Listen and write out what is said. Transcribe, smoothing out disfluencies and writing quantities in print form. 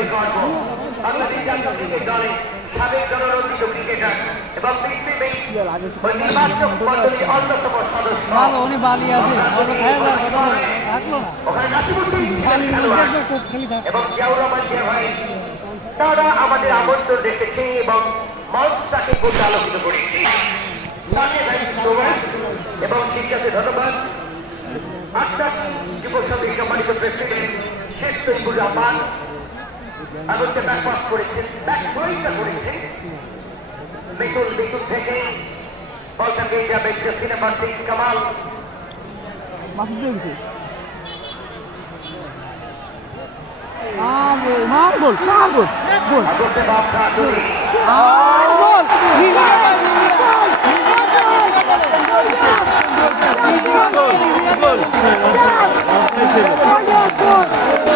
ঐতিহ্যের গর্ব বাংলাদেশ জাতীয় ক্রিকেট দলে সাবেক জনরঞ্জিত ক্রিকেটার এবং বিসিবি ওই নির্বাচক মন্ডলীর অন্যতম সদস্য ভালো উনি বালি আছে ওটা খায় যাওয়ার কথা থাকলো না ওখানে নাসিমুদ্দিন ছিলেন খেলোয়াড় খুব খেলি থাকে এবং জিয়াউর রহমান জিয়া ভাই তারা আমাদের আমন্ত্রণ রেখেছে এবং মঞ্চটাকে গোটা আলোকিত করেছে তাকে থ্যাংক ইউ সো মাচ এবং শিক্ষাকে ধন্যবাদ আপনার যুব সমিতির সম্মানিত প্রেসিডেন্ট শেখ তৈবুর রহমান আমাকে ব্যাকপাস করেছেন ব্যাকফাইটটা করেছে বেতুল থেকে বলটাকে যাবে সিনেমা সিক্স কামাল মাসুদ দিয়েছে মার গোল গোল আগতে বাপরা তুমি গোল গোল